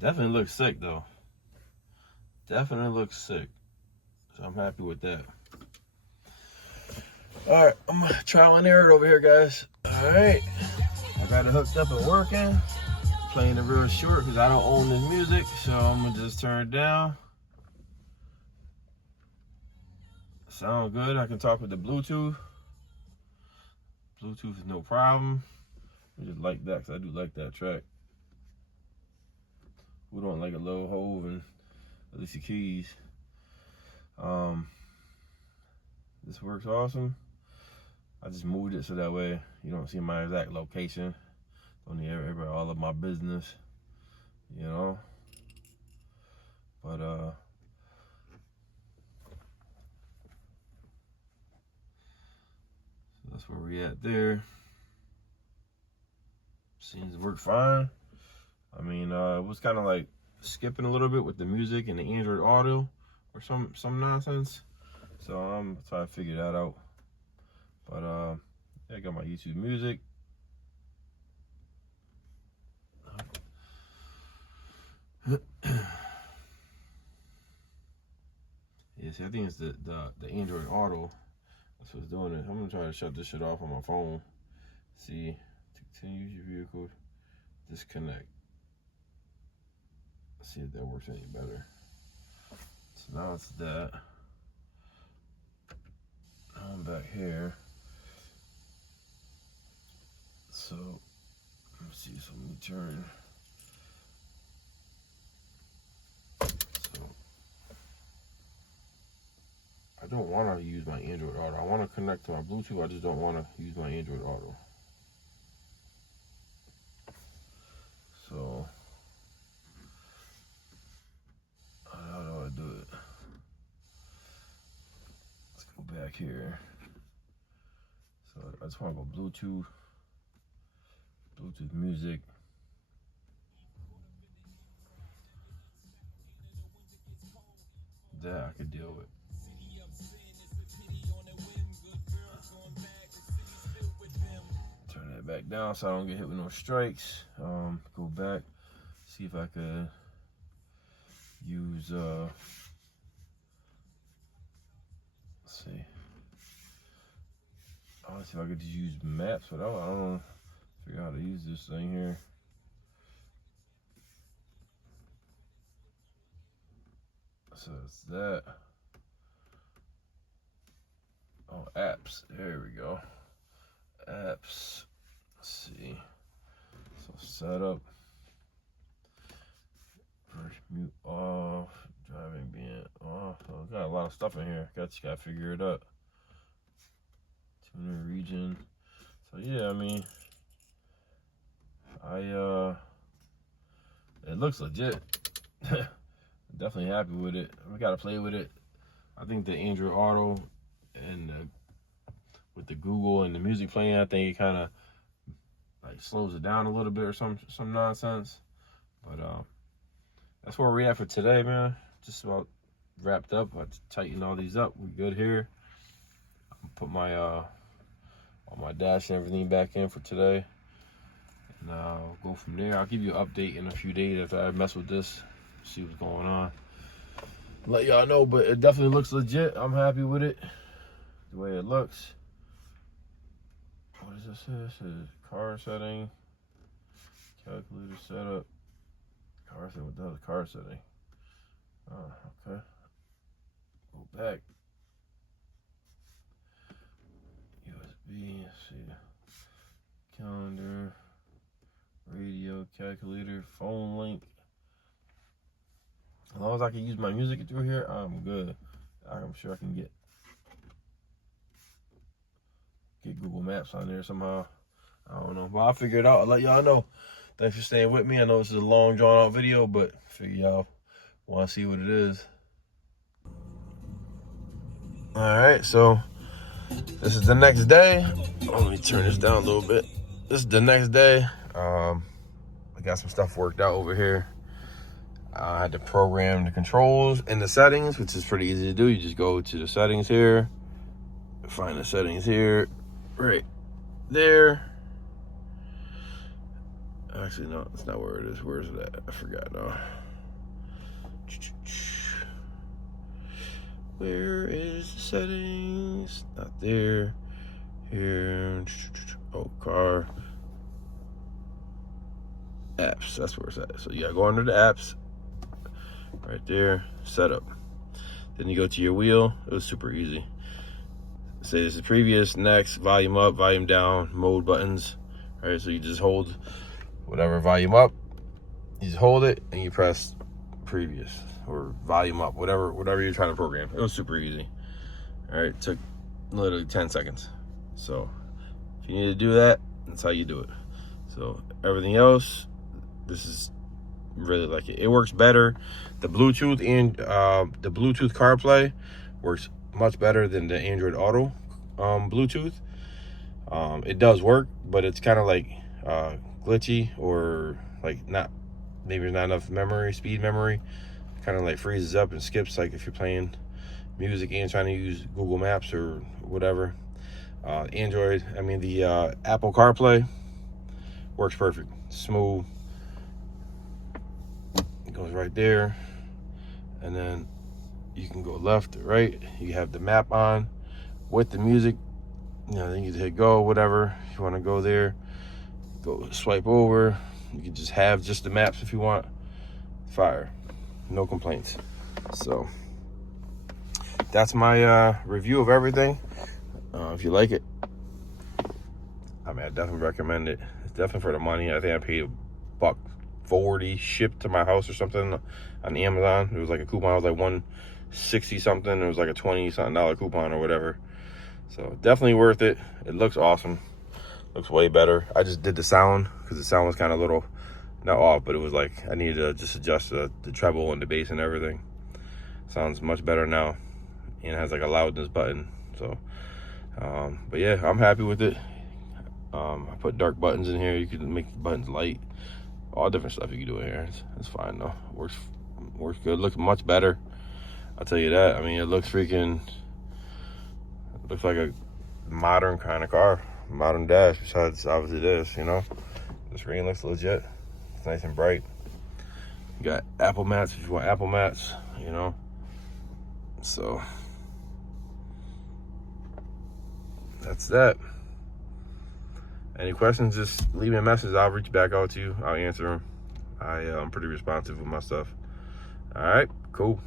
Definitely looks sick though. Definitely looks sick. So I'm happy with that. Alright, I'm trial and error over here, guys. Alright. I got it hooked up and working. Playing it real short because I don't own this music. So I'm gonna just turn it down. Sound good. I can talk with the Bluetooth. Bluetooth is no problem. I just like that because I do like that track. We don't like a little Hove and Alicia Keys. This works awesome. I just moved it so that way you don't see my exact location. Don't need everybody all of my business, you know. But so that's where we at there. Seems to work fine. I mean, it was kind of like skipping a little bit with the music and the Android Auto or some nonsense. So I'm trying to figure that out. But yeah, I got my YouTube music. Yeah, see, I think it's the Android Auto. That's what's doing it. I'm gonna try to shut this shit off on my phone. See, to continue use your vehicle, disconnect. Let's see if that works any better. So now it's that. I'm back here. So let's see. So let me turn. So I don't want to use my Android Auto. I want to connect to my Bluetooth. I just don't want to use my Android Auto. So how do I do it? Let's go back here. So I just want to go Bluetooth music. That I could deal with. Turn that back down so I don't get hit with no strikes. Go back, see if I could use let's see. I want to see if I could just use maps, but I don't know. Figure out how to use this thing here. So it's that. Oh, apps. There we go. Apps. Let's see. So setup. First mute off. Driving being off. So got a lot of stuff in here. Got to figure it out. Tuner region. So yeah, I mean, it looks legit. Definitely happy with it. We gotta play with it. I think the Android Auto and with the Google and the music playing, I think it kind of like slows it down a little bit or some nonsense. But that's where we're at for today, man. Just about wrapped up. I tightened all these up. We're good here. I'll put my all my dash and everything back in for today, and I'll go from there. I'll give you an update in a few days after I mess with this, see what's going on, let y'all know. But it definitely looks legit. I'm happy with it, the way it looks. What does this say? It says car setting, calculator setup, car setting. What the hell is car setting? Oh, okay. Go back. USB, let's see. Calendar, radio, calculator, phone link. As long as I can use my music through here, I'm good. I'm sure I can get Google Maps on there somehow. I don't know, but I'll figure it out. I'll let y'all know. Thanks for staying with me. I know this is a long, drawn out video, but figure y'all Want to see what it is. All right, so this is the next day. Oh, let me turn this down a little bit. This is the next day. I got some stuff worked out over here. I had to program the controls and the settings, which is pretty easy to do. You just go to the settings here, find the settings here, right there. Actually, no, that's not where it is. Where is it at? I forgot now. Where is the settings? Not there. Here. Oh, car. Apps. That's where it's at. So you gotta go under the apps. Right there. Setup. Then you go to your wheel. It was super easy. Say this is previous, next, volume up, volume down, mode buttons. All right, so you just hold whatever volume up. You just hold it and you press previous or volume up, whatever you're trying to program. It was super easy. All right, it took literally 10 seconds. So if you need to do that, that's how you do it. So everything else, this is really like it. It works better. The Bluetooth and the Bluetooth CarPlay works much better than the Android Auto Bluetooth. It does work, but it's kind of like glitchy, or like maybe there's not enough speed memory. Kind of like freezes up and skips, like if you're playing music and trying to use Google Maps or whatever. The Apple CarPlay works perfect, smooth. It goes right there, and then you can go left or right. You have the map on with the music. Then you hit go, whatever. If you want to go there, go swipe over. You can just have just the maps if you want. Fire. No complaints. So that's my review of everything. If you like it, I definitely recommend it. It's definitely for the money. I think I paid $1.40 shipped to my house or something on Amazon. It was like a coupon. It was like $160 something. It was like a $20 something coupon or whatever. So definitely worth it. It looks awesome. Looks way better. I just did the sound because the sound was kind of a little, not off, but it was like I needed to just adjust the treble and the bass and everything. Sounds much better now, and it has like a loudness button. So but yeah, I'm happy with it. I put dark buttons in here. You can make the buttons light, all different stuff you can do in here. It's fine though. Works good. Looks much better, I'll tell you that. It looks like a modern kind of car, modern dash, besides obviously this, The screen looks legit. It's nice and bright. You got Apple mats if you want Apple mats, So that's that. Any questions, just leave me a message. I'll reach back out to you. I'll answer them. I'm pretty responsive with my stuff. All right, cool.